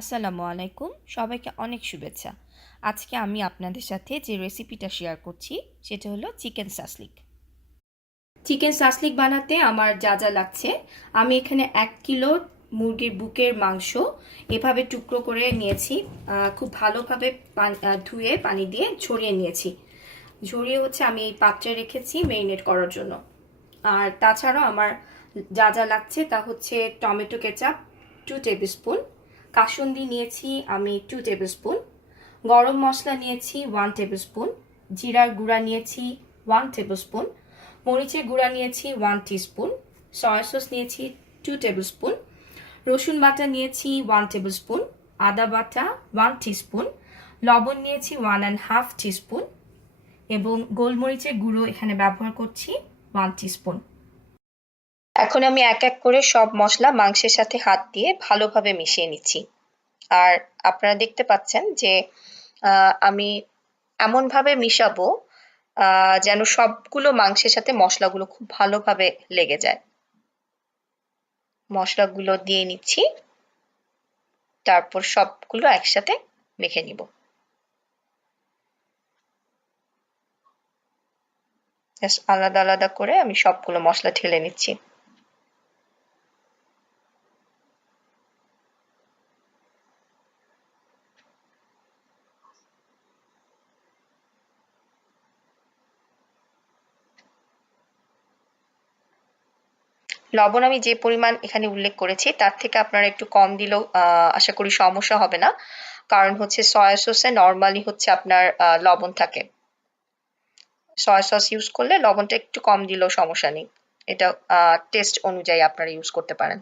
আসসালামু আলাইকুম, সবাইকে অনেক শুভেচ্ছা। আজকে আমি আপনাদের সাথে যে রেসিপিটা শেয়ার করছি সেটা হলো চিকেন সাসলিক। চিকেন সাসলিক বানাতে আমার যা যা লাগছে, আমি এখানে 1 কিলো মুরগির বুকের মাংস এভাবে টুকরো করে নিয়েছি। খুব ভালোভাবে ধুয়ে পানি দিয়ে ঝরিয়ে নিয়েছি। ঝরিয়ে আমি এই পাত্রে রেখেছি মেরিনেট করার জন্য। আর তাছাড়াও আমার যা যা লাগছে তা হচ্ছে tomato ketchup 2 table spoon, kasundi নিয়েছি আমি 2 টেবিল স্পুন, গরম মশলা নিয়েছি 1 টেবিল স্পুন, জিরার গুঁড়া নিয়েছি 1 টেবিল স্পুন, মরিচের গুঁড়া নিয়েছি 1 টিস্পুন, সয়া সস নিয়েছি 2 টেবিল স্পুন, রসুন বাটা নিয়েছি 1 টেবিল স্পুন, আদা বাটা 1 টিস্পুন, লবণ নিয়েছি 1.5 টিস্পুন এবং গোলমরিচের গুঁড়ো এখানে ব্যবহার করছি 1 টিস্পুন। এখন আমি এক এক করে সব মশলা মাংসের সাথে হাত দিয়ে ভালোভাবে মিশিয়ে নিচ্ছি। আর আপনারা দেখতে পাচ্ছেন যে আমি এমনভাবে মিশাবো যেন সবগুলো মাংসের সাথে মশলাগুলো খুব ভালোভাবে লেগে যায়। মশলাগুলো দিয়ে নিচ্ছি, তারপর সবগুলো একসাথে মেখে নিব। আলাদা আলাদা করে আমি সবগুলো মশলা ঢেলে নিচ্ছি। লবণ আমি যে পরিমাণ এখানে উল্লেখ করেছি তার থেকে আপনারা একটু কম দিলেও আশা করি সমস্যা হবে না, কারণ সয়া সসে নর্মালি আপনার লবণ থাকে। সয়া সস ইউজ করলে লবণটা একটু কম দিলেও সমস্যা নেই, এটা টেস্ট অনুযায়ী আপনারা ইউজ করতে পারেন।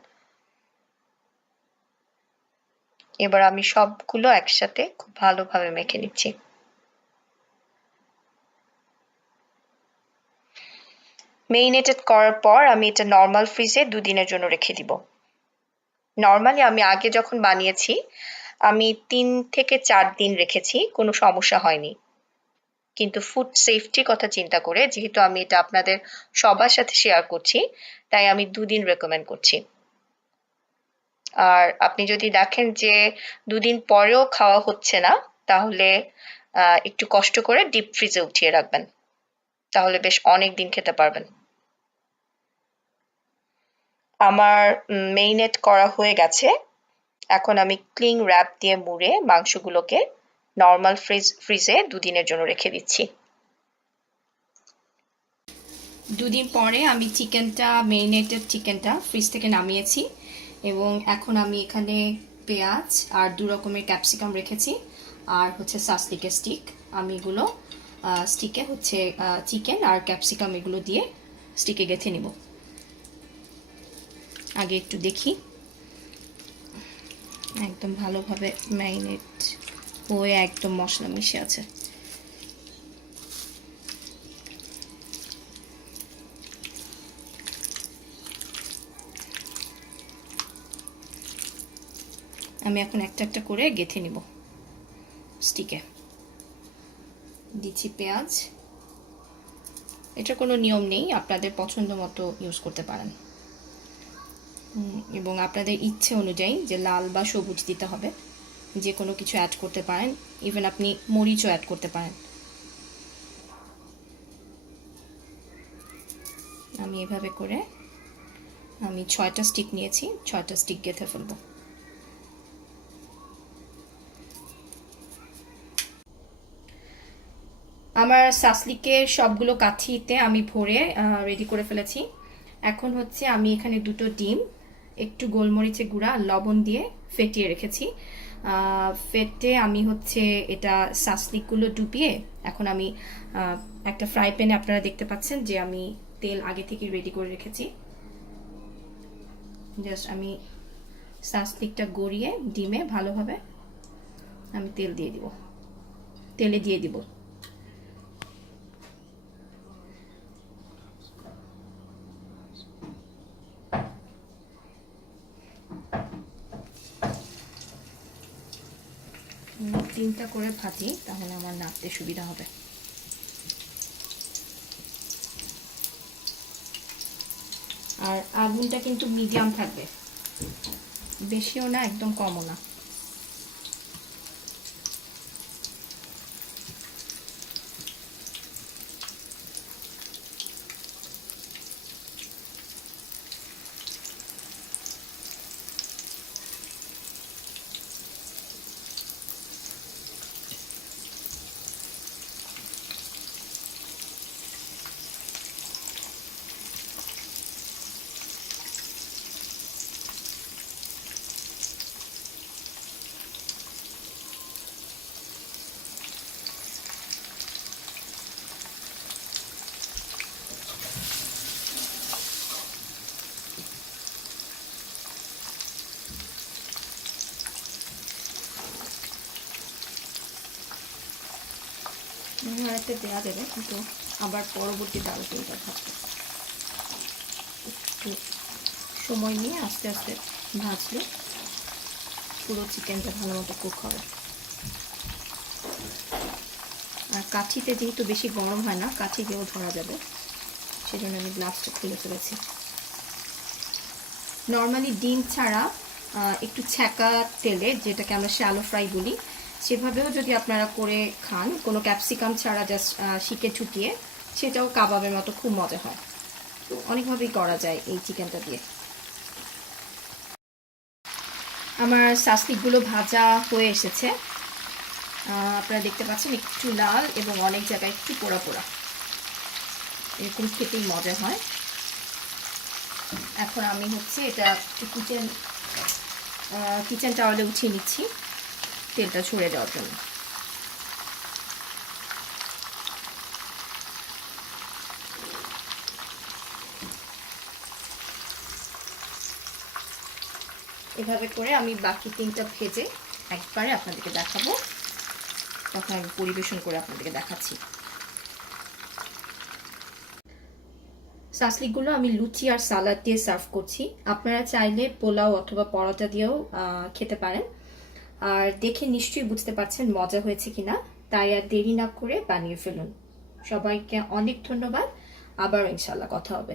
এবার আমি সবগুলো একসাথে খুব ভালোভাবে মেখে নিচ্ছি। মেরিনেটেড করার পর আমি এটা নর্মাল ফ্রিজে 2 দিনের জন্য রেখে দিব। নর্মালি আমি আগে যখন বানিয়েছি আমি 3 থেকে 4 দিন রেখেছি, কোনো সমস্যা হয়নি। কিন্তু ফুড সেফটির কথা চিন্তা করে, যেহেতু আমি এটা আপনাদের সবার সাথে শেয়ার করছি, তাই আমি 2 দিন রেকমেন্ড করছি। আর আপনি যদি দেখেন যে 2 দিন পরেও খাওয়া হচ্ছে না, তাহলে একটু কষ্ট করে ডিপ ফ্রিজে উঠিয়ে রাখবেন, তাহলে বেশ অনেক দিন খেতে পারবেন। আমার মেরিনেট করা হয়ে গেছে। এখন আমি ক্লিং র্যাপ দিয়ে মুড়ে মাংসগুলোকে নর্মাল ফ্রিজে 2 দিনের জন্য রেখে দিচ্ছি। 2 দিন পরে আমি মেরিনেটেড চিকেনটা ফ্রিজ থেকে নামিয়েছি এবং এখন আমি এখানে পেঁয়াজ আর 2 রকমের ক্যাপসিকাম রেখেছি আর সাসলিকের স্টিক। আমি এগুলো স্টিকে চিকেন আর ক্যাপসিকাম এগুলো দিয়ে স্টিকে গেঁথে নিব। আগে একটু দেখি একদম ভালোভাবে ম্যারিনেট হয়ে একদম মশলা মিশে আছে। আমি এখন একটা একটা করে গেঁথে নিব। স্টিকে দিচ্ছি পেঁয়াজ। এটা কোনো নিয়ম নেই, আপনাদের পছন্দ মতো ইউজ করতে পারেন এবং আপনাদের ইচ্ছে অনুযায়ী যে লাল বা সবুজ দিতে হবে যে কোনো কিছু অ্যাড করতে পারেন, ইভেন আপনি মরিচও অ্যাড করতে পারেন। আমি এভাবে করে আমি 6টা স্টিক নিয়েছি, 6টা স্টিক গেঁথে ফেলবো। আমার সাসলিকের সবগুলো কাঠিতে আমি ভরে রেডি করে ফেলেছি। এখন আমি এখানে 2টো ডিম, একটু গোলমরিচের গুঁড়া লবণ দিয়ে ফেটিয়ে রেখেছি। ফেটে আমি এটা সাসলিকগুলো ডুবিয়ে এখন আমি একটা ফ্রাই প্যানে, আপনারা দেখতে পাচ্ছেন যে আমি তেল আগে থেকে রেডি করে রেখেছি। জাস্ট আমি সাসলিকটা গড়িয়ে ডিমে ভালোভাবে আমি তেলে দিয়ে দিব। তিনটা করে ভাজি, তাহলে আমার নাড়তে সুবিধা হবে। আর আগুনটা কিন্তু মিডিয়াম থাকবে, বেশিও না একদম কমও না। আরেকটা দেওয়া যাবে, কিন্তু আবার পরবর্তীতে আরও তেলটা থাকবে। একটু সময় নিয়ে আস্তে আস্তে ভাজলে পুরো চিকেনটা ভালো মতো কুক হবে। আর কাঠিতে যেহেতু বেশি গরম হয় না, কাঠি দিয়েও ধরা যাবে, সেজন্য আমি গ্লাসটা খুলে ফেলেছি। নর্মালি ডিম ছাড়া একটু ছ্যাঁকা তেলে, যেটাকে আমরা শ্যালো ফ্রাই বলি, সেভাবেও যদি আপনারা করে খান, কোনো ক্যাপসিকাম ছাড়া জাস্ট শিকে ঠুকিয়ে, সেটাও কাবাবের মতো খুব মজা হয়। অনেকভাবেই করা যায় এই চিকেনটা দিয়ে। আমার সাসলিকগুলো ভাজা হয়ে এসেছে, আপনারা দেখতে পাচ্ছেন একটু লাল এবং অনেক জায়গায় একটু পোড়া পোড়া, এরকম খেতেই মজা হয়। এখন আমি এটা কিচেন টাওয়ালে উঠিয়ে নিচ্ছি তেলটা ছড়ে যাওয়ার জন্য। এভাবে করে আমি বাকি 3টা ভেজে একবারে আপনাদেরকে দেখাবো, তখন আমি পরিবেশন করে আপনাদেরকে দেখাচ্ছি। সাসলিকগুলো আমি লুচি আর সালাদ দিয়ে সার্ভ করছি। আপনারা চাইলে পোলাও অথবা পরোটা দিয়েও খেতে পারেন। আর দেখে নিশ্চয়ই বুঝতে পারছেন মজা হয়েছে কিনা, তাই আর দেরি না করে বানিয়ে ফেলুন। সবাইকে অনেক ধন্যবাদ, আবার ইনশাল্লাহ কথা হবে।